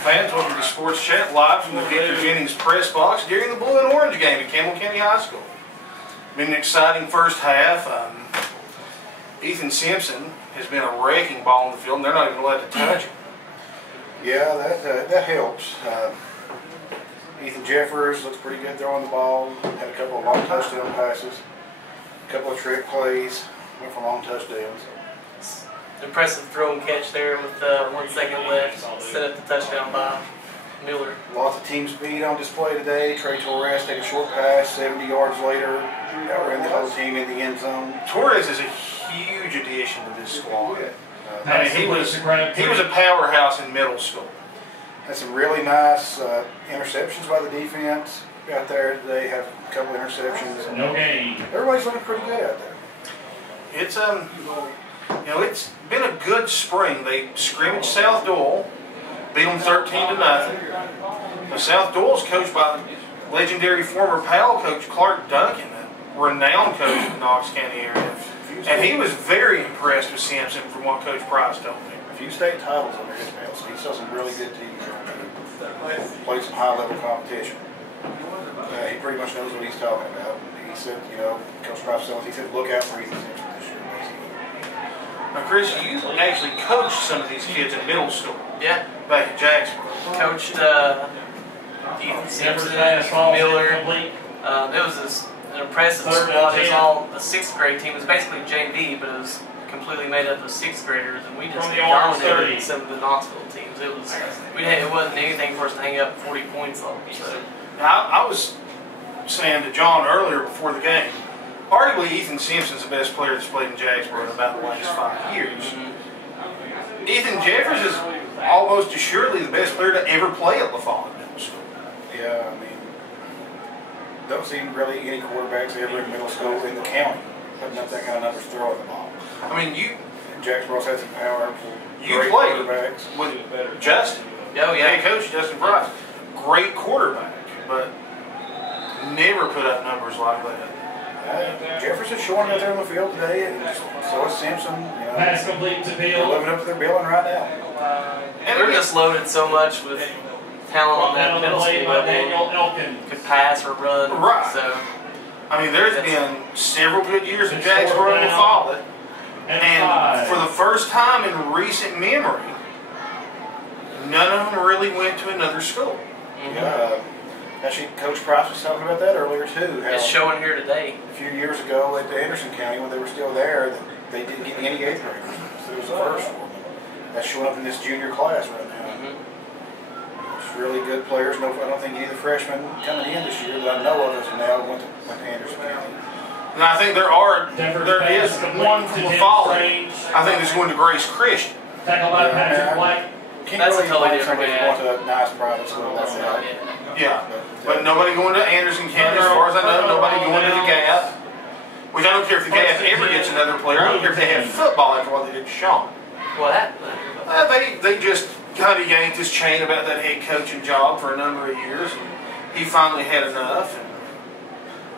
Fans, welcome to Sports Chat live from the Victor Jennings press box during the Blue and Orange game at Campbell County High School. Been an exciting first half. Ethan Simpson has been a wrecking ball on the field, and they're not even allowed to touch him. Yeah, that helps. Ethan Jeffers looks pretty good throwing the ball. Had a couple of long touchdown passes, a couple of trick plays, went for long touchdowns. Impressive throw and catch there with 1 second left. Set up the touchdown by Miller. Lots of team speed on display today. Trey Torres take a short pass, 70 yards later, outran the whole team in the end zone. Torres is a huge addition to this squad. I mean, he was a powerhouse in middle school. Had some really nice interceptions by the defense out there today. Have a couple of interceptions. No gain. Everybody's looking pretty good out there. It's it's been a good spring. They scrimmaged South Doyle, beat them 13-0. Now, South Doyle's coached by legendary former Powell coach Clark Duncan, a renowned coach in the Knox County area. And he was very impressed with Simpson from what Coach Price told me. A few state titles under his belt, so he saw some really good teams played some high-level competition. He pretty much knows what he's talking about. He said, Coach Price told us, he said, look out for Ethan Simpson this year, basically. Now, Chris, you actually coached some of these kids in middle school. Yeah. Back at Jacksboro. Coached Ethan Simpson, Miller. It was an impressive squad. It was all a 6th grade team. It was basically JV, but it was completely made up of 6th graders, and we just dominated some of the Knoxville teams. It wasn't anything for us to hang up 40 points on. So. Now, I was saying to John earlier before the game, arguably Ethan Simpson's the best player that's played in Jacksboro in about the last 5 years. Ethan Jeffers is almost assuredly the best player to ever play at LaFawn Middle School. Yeah, I mean, don't see really any quarterbacks ever in middle school in the county putting up that kind of numbers throwing the ball. I mean, Jacksboro's had some powerful, great quarterbacks with Justin. Oh, yeah. Head coach Justin Price. Great quarterback, but never put up numbers like that. Jefferson's showing out there on the field today, and so is Simpson. Pass complete to They're Bill. living up to their billing right now. And they're just loaded so much with talent on that middle school level. Could pass or run. Right. So, I mean, there's been several good years in Jacksboro and Follett, and for the first time in recent memory, none of them really went to another school. Actually, Coach Price was talking about that earlier too. It's showing here today. A few years ago at Anderson County, when they were still there, that they didn't get any 8th graders. So it was the first for them. That's showing up in this junior class right now. It's really good players. I don't think any of the freshmen coming in this year that I know of as of now went to Anderson County. And I think there is one from Follett. I think that's going to Grace Christian. Tackle by Patrick White. That's a totally different game. Going to a nice private school. Yeah, but nobody going to Anderson County, as far as I know. Nobody going to the Gap. Which I don't care if the Gap ever gets another player. I don't care if they have football after what they did to Sean. What happened? They just kind of yanked his chain about that head coaching job for a number of years. And he finally had enough and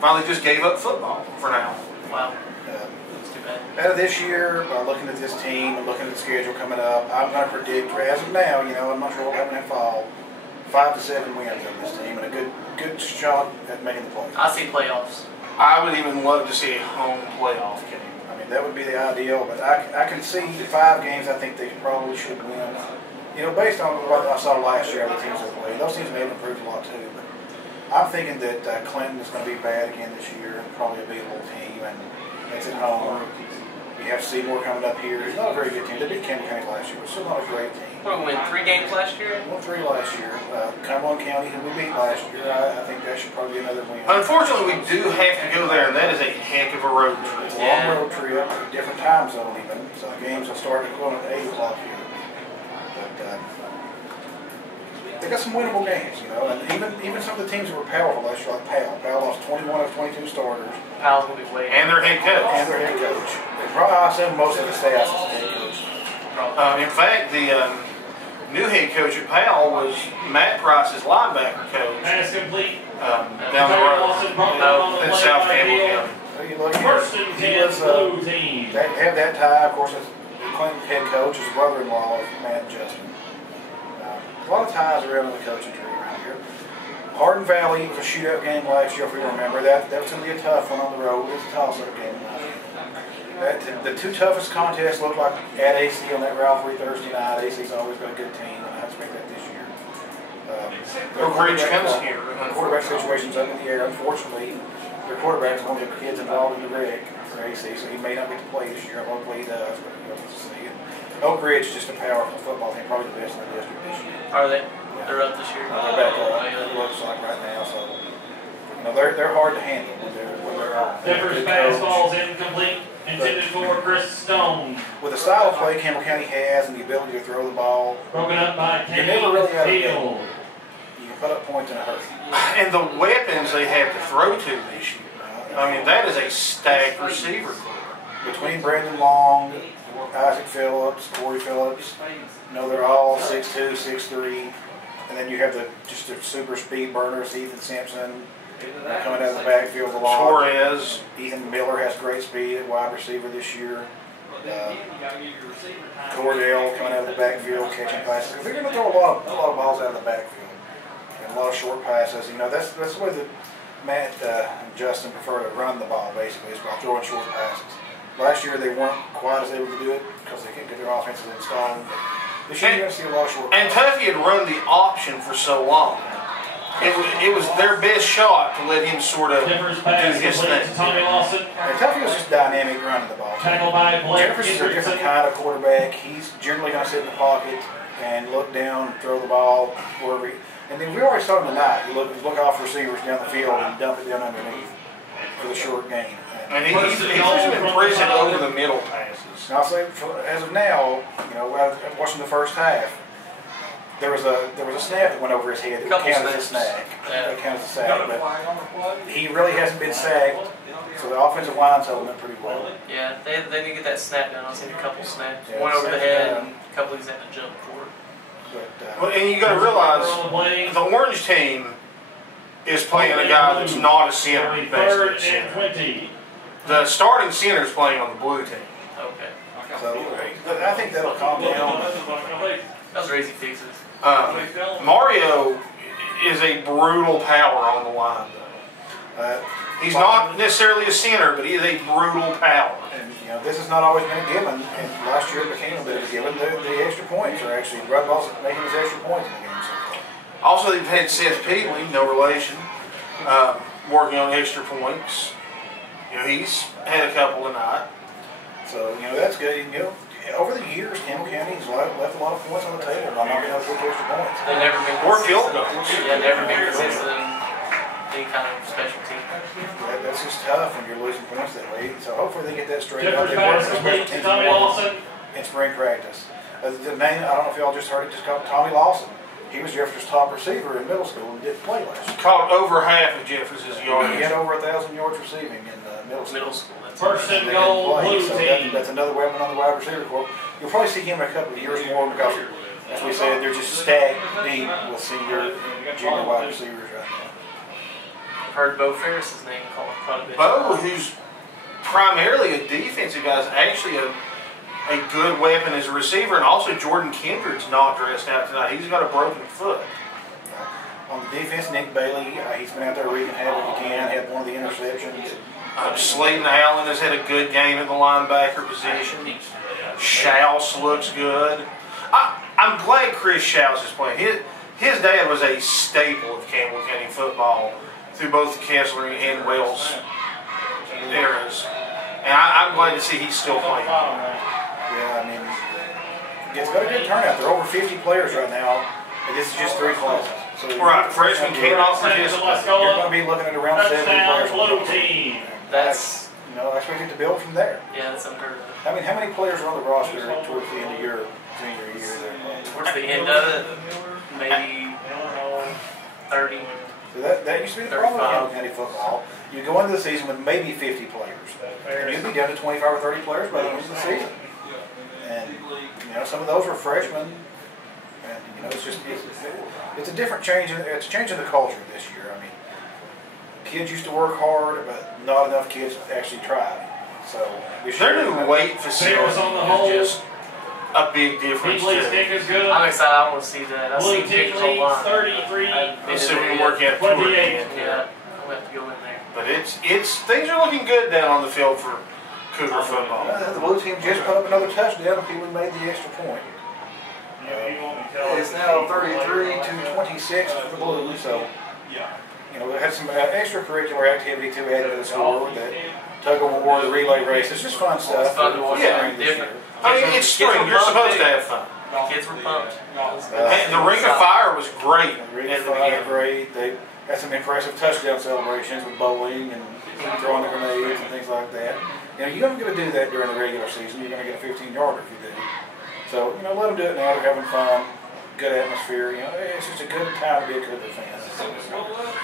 finally just gave up football for now. Wow. That's too bad. Out of this year, by looking at this team and looking at the schedule coming up, I'm going to predict, as of now, I'm not sure what will happen in fall, 5 to 7 wins on this team and a good shot at making the playoffs. I see playoffs. I would even love to see a home playoff game. I mean, that would be the ideal, but I can see 5 games I think they probably should win. Based on what I saw last year, the teams that played, those teams may have improved a lot too. But I'm thinking that Clinton is going to be bad again this year, probably a beatable team, and it's at home. You have Seymour coming up here. It's not a very good team. They beat Campbell County last year, but still not a great team. What, we won 3 games last year? Won 3 last year. Cumberland County, who we beat last year, I think that should probably be another win. Unfortunately, we do have to go there, and that is a heck of a road trip. It's a long road trip, a different time zone even. So the games will start at 8 o'clock here. But they got some winnable games, and even some of the teams that were powerful last year, like Powell. Powell lost 21 of 22 starters. Powell's going to be way. And their head coach. They probably, I assume, most of the staff is the head coach. In fact, the new head coach at Powell was Matt Price's linebacker coach. Pass complete. Down the road in South Campbell County. So you look here, they have that tie, of course, as Clinton head coach, his brother-in-law, Matt and Justin. a lot of ties around the coaching tree around here. Hardin Valley was a shootout game last year, if you remember. That was going to be a tough one on the road. It was a toss-up game. The two toughest contests look like at AC on that rivalry Thursday night. AC's always been a good team, and I expect that this year. Oak Ridge comes here. Quarterback situation's up in the air. Unfortunately, their quarterback is one of the kids involved in the rig for AC, so he may not get to play this year. Hopefully he does, but we'll see. Oak Ridge is just a powerful football team, probably the best in the district this year. Are they? Yeah. They're up this year. They're back up. It looks like right now, so they're hard to handle when they're out. Different fastballs incomplete. Intended for Chris Stone. With the style of play Campbell County has and the ability to throw the ball, Broken up by you're never really out of Field. game. You can put up points in a hurry. And the weapons they have to throw to this year. I mean, that is a stacked receiver corps. Between Brandon Long, Isaac Phillips, Corey Phillips, they're all 6'2", 6'3", and then you have just the super speed burners, Ethan Simpson, coming out of the backfield a lot. Torres. Ethan Miller has great speed at wide receiver this year. Cordell coming out of the backfield, catching passes. They're going to throw a lot of balls out of the backfield and a lot of short passes. That's the way that Matt and Justin prefer to run the ball. Basically, is by throwing short passes. Last year they weren't quite as able to do it because they couldn't get their offenses installed. This year you're going to see a lot of short passes. And Tuffy had run the option for so long. It was their best shot to let him sort of do his thing. Tommy Lawson. And Tuffy was just dynamic running the ball. Tackled by Blake Jefferson's a different kind of quarterback. He's generally going to sit in the pocket and look down and throw the ball wherever he, and then we already saw him tonight. You look off receivers down the field and dump it down underneath for the short gain. And he's been prison over the middle passes. And I'll say, as of now, watching the first half, there was a snap that went over his head that counted as a snag. That counts as a sack, but he really hasn't been sacked. So the offensive line's holding up pretty well. Yeah, they need to get that snap down. I've seen a couple snaps. Yeah, one over the head and a couple he's had to jump for. But, and you got to realize the Orange team is playing a guy that's not a center. Third and 20. The starting center is playing on the blue team. Okay. So I think that'll calm down. Those are easy fixes. Mario is a brutal power on the line, though. He's not necessarily a center, but he is a brutal power. And this has not always been a given, and last year it became a bit of a given. The extra points are actually Rud Boss making his extra points in the game so far. Also, they've had Seth Peedley, no relation, working on extra points. He's had a couple tonight. So that's good. Over the years, Campbell County's left a lot of points on the table by not being able to put extra points. They've never been or field goals. Yeah, never been consistent in any kind of special team. That's just tough when you're losing points that way. So hopefully they get that straightened out. Different They work passes for special teams Tommy Lawson. in spring practice. The name, I don't know if y'all just heard it, just called Tommy Lawson. He was Jefferson's top receiver in middle school and didn't play last year. Caught over half of Jefferson's yards. He had over 1,000 yards receiving in middle school. First and goal, blue team. That's another weapon on the wide receiver corps. You'll probably see him in a couple of years more because, as we said, they're just stacked deep with senior and junior wide receivers right now. I've heard Bo Ferris's name called quite a bit. Bo, who's primarily a defensive guy, is actually a good weapon as a receiver, and also Jordan Kindred's not dressed out tonight. He's got a broken foot. On the defense, Nick Bailey, he's been out there wreaking havoc again, had one of the interceptions. Slayton Allen has had a good game at the linebacker position. Schaus looks good. I'm glad Chris Schaus is playing. His dad was a staple of Campbell County football through both the Kessler and Wells eras. And I'm glad to see he's still playing. Yeah, I mean, it's got a good turnout. There are over 50 players right now, and this is just 3 classes. So right, freshmen cannot participate. You're going to be looking at around 70 players. Blue team. That's I expect it to build from there. Yeah, that's unheard of. I mean, how many players are on the roster towards the end of your senior year? Towards the end of it, maybe 30. So that used to be the problem with Campbell County football. You go into the season with maybe 50 players, and you'd be down to 25 or 30 players by the end of the season. And some of those were freshmen. And it's a different change. It's a change in the culture this year. I mean, kids used to work hard, but not enough kids actually tried. So their new weight facility is just a big difference Team lead too. stick is good. I'm excited. I want to see that. I've Blue seen team pictures leads online. 33. Let's see if we can work out tour 28. again. Yeah, I'm gonna have to go in there. But it's things are looking good down on the field for Cougar football. The blue team just put up another touchdown and people made the extra point. It's now 33-26 for the Blues, so you know we had some extracurricular activity too added to the score. That tug of war, the relay race. It's just fun stuff. It's fun to watch. Yeah, Different. I mean, it's spring. You're supposed to have fun. The kids were pumped. And the Ring of Fire was great. The Ring of Fire, great. They had some impressive touchdown celebrations with bowling and throwing the grenades and things like that. You know, you're not going to do that during the regular season. You're going to get a 15-yarder if you do. So, you know, let them do it now. They're having fun. Good atmosphere. You know, it's just a good time to be a Cougar fan.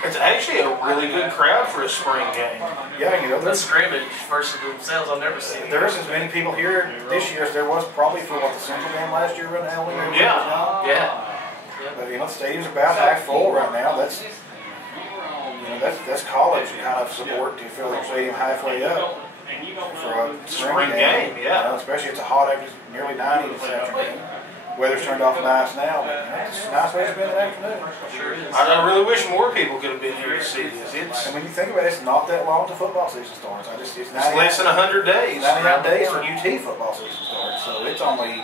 It's actually a really good crowd for a spring game. Yeah, you know, The scrimmage versus themselves, I've never seen. there's as many people here this year as there was probably for the Central game last year around Halloween. Yeah. But you know, the stadium's about half full right now. That's you know, that's college kind of support to fill the stadium halfway up for a Spring game, yeah. You know, especially it's a hot afternoon, nearly 90 this afternoon. Weather's turned off nice now, but you know, it's a nice way to spend an afternoon. Sure is. I really wish more people could have been here to see this. And when you think about it, it's not that long to football season starts. It's Less than 100 days. 99 days for UT football season starts, so it's only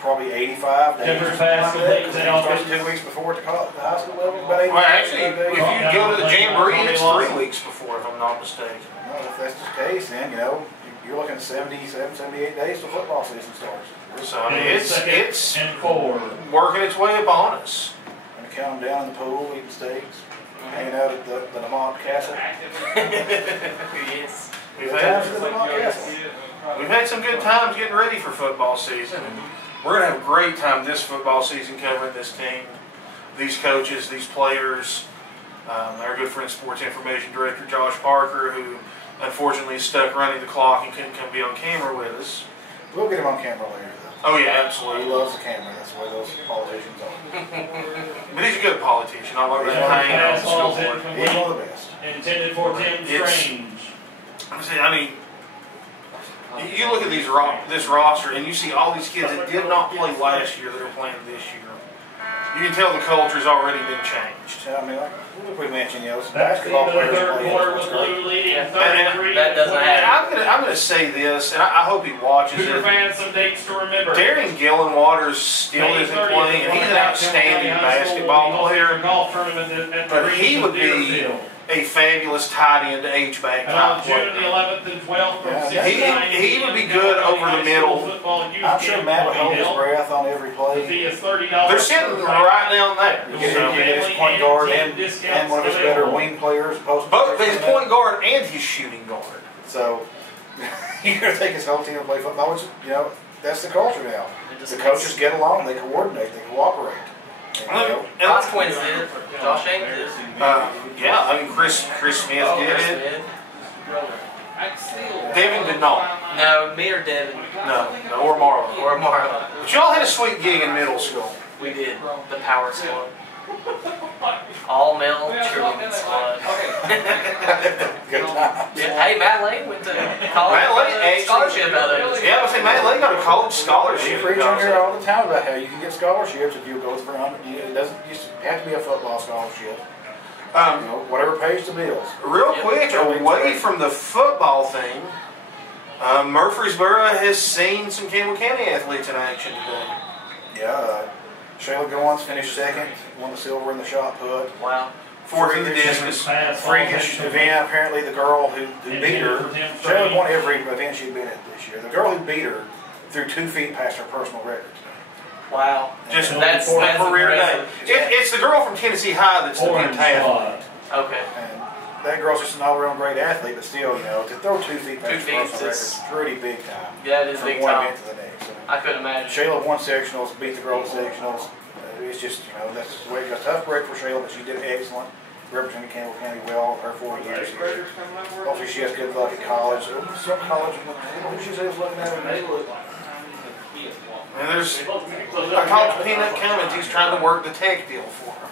probably 85 days. Different pass It completes starts 2 weeks before at the high school level. About 85 Well, actually, if days. you go to the Jamboree, it's 3 weeks before, if I'm not mistaken. Well, if that's the case, then, you know, you're looking at 77, 78 days till football season starts. So, I mean, it's and 4. working its way upon us. Going to count them down in the pool, eating steaks, hanging out at the Lamont Castle. Yes. We've Good times at had, the Lamont Castle. we've had some good times getting ready for football season. And we're going to have a great time this football season covering this team, these coaches, these players. Our good friend, Sports Information Director Josh Parker, who unfortunately is stuck running the clock and couldn't come be on camera with us. We'll get him on camera later, though. Oh yeah, He absolutely. loves the camera. That's the way those politicians are. But he's a good politician. I like that hang on the school board. He's one of the best. Intended for Tim Strange. I mean, you look at this roster and you see all these kids that did not play last year that are playing this year. You can tell the culture's already been changed. I mean, like we mentioned, you know, some That's the basketball end of the players third play. quarter with Blue leading Yeah. 33. That doesn't happen. I'm gonna say this, and I hope he watches Cougar it. fans, some dates to remember. Darian Gillenwaters still isn't playing, and he's an outstanding basketball player. Golf tournament at But he would be a fabulous tight end H-back And on type June the player. 11th and 12th from Yeah, 6 to 9, he would be good over the middle. I'm sure Matt would hold his breath on every The play. fee is $30. They're sitting right down there. You get So, his point guard and one of his better wing players. both his point guard and his shooting guard. So you're going to take his whole team to play football, which, you know, that's the culture now. The coaches get along, they coordinate, they cooperate. And, you know, Ross Twins did. Josh James did. Yeah, I mean, Chris Smith did Chris it. Smith. Devin did not. No, me or Devin. No, or Marlon. Or Marla. But y'all had a sweet gig in middle school. We did. The Power Squad. All male cheerleading squad. good time. Yeah, hey, Matt Lane went to college. Matt Lane, actually- Scholarship out of it. Yeah, I was saying, Matt Lane got a college We scholarship. preach on here all the time about how you can get scholarships if you go for it doesn't just have to be a football scholarship. You know, whatever pays the bills. Real quick, away from the football thing, Murfreesboro has seen some Campbell County athletes in action today. Yeah, Shayla Goins finished second, won the silver in the shot put. Wow. Fourth in the discus. Freakish event. Apparently, the girl who beat her, Shayla won every event she'd been at this year. The girl who beat her threw 2 feet past her personal record. Wow. Just That's for a career day. impressive. It's the girl from Tennessee High that's the Orange pentathlete. squad. Okay. And that girl's just an all-around great athlete, but still, you know, to throw 2 feet past 2 her feet personal record is- is pretty big time. Yeah, it is From big one time. event to the next. So, I couldn't imagine. Shayla won sectionals, beat the girls sectionals. It's just, you know, that's the way it goes. Tough break for Shayla, but she did excellent. Represented Campbell County well her 4 years here. Hopefully she has good luck at college. Some college, who she says looking at her. And there's, I called Peanut Cummins, he's trying to work the tech deal for her.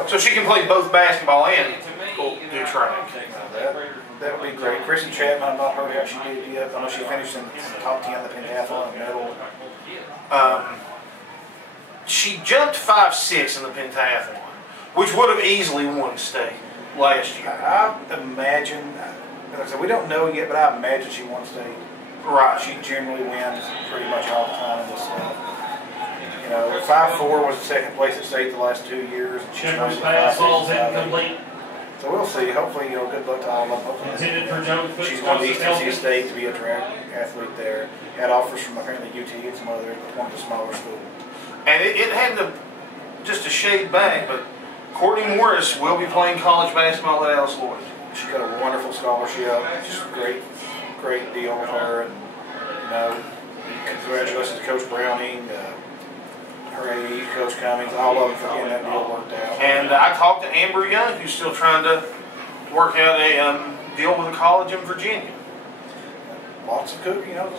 Okay, So she can play both basketball and do track. that would be great. Kristen Chapman, I've not heard how she did yet. I know she finished in the top 10 in the pentathlon and medal. She jumped 5'6" in the pentathlon, which would have easily won state last year. I imagine, like I said, we don't know yet, but I imagine she won state. Right. She generally wins pretty much all the time in this stuff. You know, 5'4" was second place at state the last 2 years. And she's Chambers pass falls incomplete. So we'll see. Hopefully, you know, good luck to all of them. Hopefully, Intended for Joe she's going to East Tennessee State to be a track athlete there. Had offers from apparently UT and some other, one of the smaller schools. And it had just a shade back, but Courtney Morris will be playing college basketball at Alice Lloyd. She got a wonderful scholarship. Just a great deal with her. And, you know, congratulations to Coach Browning, her AE, Coach Cummings, all of them for getting that deal worked out. And I talked to Amber Young, who's still trying to work out a deal with a college in Virginia. Lots of cooking, you know,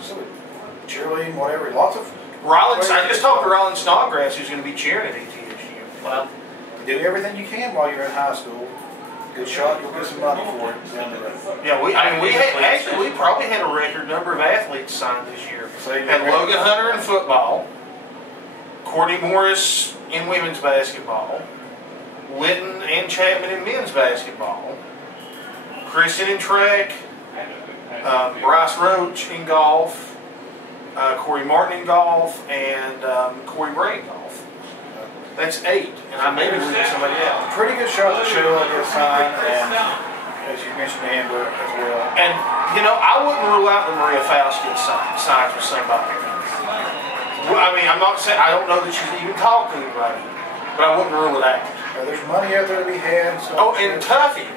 cheerleading, whatever. Lots of. I just talked to Ryland Snodgrass, who's going to be cheering at ETSU. Wow. You do everything you can while you're in high school. Good shot, you'll get some money for it. Yeah, we probably had a record number of athletes signed this year. Had Logan Hunter in football, Courtney Morris in women's basketball, Litton and Chapman in men's basketball, Kristen in track, Bryce Roach in golf, Corey Martin in golf, and Corey Bray in golf. That's 8, and I maybe leave somebody out. Pretty good shot to show at this time, and as you mentioned, Amber as well. And, you know, I wouldn't rule out that Maria Faust gets signs with somebody. Well, I mean, I'm not saying, I don't know that she's even talked to anybody, but I wouldn't rule it out. There's money out there to be had. Oh, and Tuffy.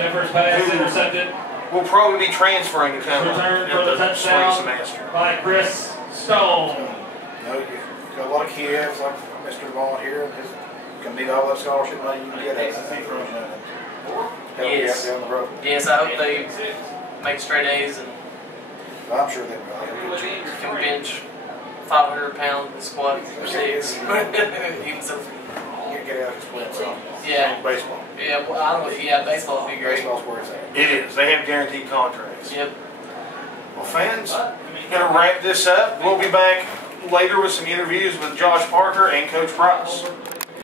Chambers pass intercepted. Will probably be transferring to come Return in for the the spring touchdown semester. by Chris Stone. You know, you've got a lot of kids like Mr. Vaughn here, and he's going to need all that scholarship money you can get. Yes. Down the road. Yes, I hope they make straight A's and I'm sure they will. Have a good chance. can bench 500 pounds and squat for 6. Even so, Get out of his split softball. Yeah. Baseball. yeah, well, I don't. Yeah, baseball would be great. Baseball's where it's at. It is. They have guaranteed contracts. Yep. Well, fans, going to wrap this up. We'll be back later with some interviews with Josh Parker and Coach Price.